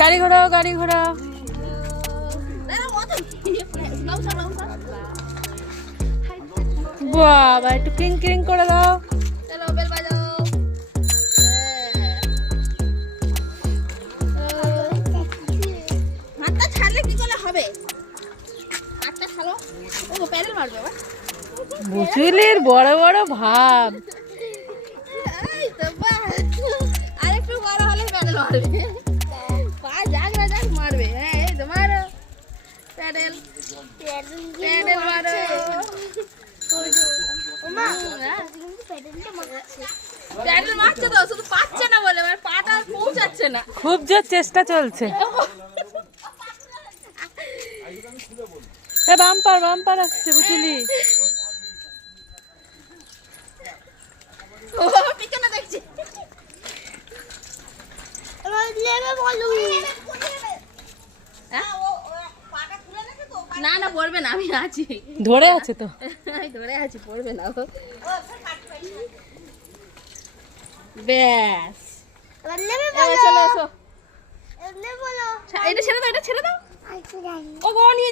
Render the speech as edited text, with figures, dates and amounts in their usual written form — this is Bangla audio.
গাড়ি ঘোড়াও গাড়ি ঘোড়াও বাবা একটু কিং কিং করে দাও। হাতটা ছাড়লে কি করে হবে? হাতটা ছাড়ো, ও প্যাডেল মারবে। বুঝলির বড় বড় ভাব। এই তো আরেকটু বড় হলে প্যাডেল মারবে। পা জাগ না জাগ মারবে। হ্যাঁ এই তো মারো প্যাডেল প্যাডেল মারো। ওমা প্যাডেল মারছে তো, শুধু পাচ্ছে না বলে, মানে পাটা পৌঁছাচ্ছে না। খুব জোর চেষ্টা চলছে। এ বাম্পার বাম্পার আসছে বুঝলি। ও পিছনে দেখছি। না না পড়বে না, আমি আছি, ধরে আছে তো। আমি ধরে আছি, পড়বে না। ব্যাস চলো এসো, এটা ছেড়ে দাও, এটা ছেড়ে দাও। ও নিয়ে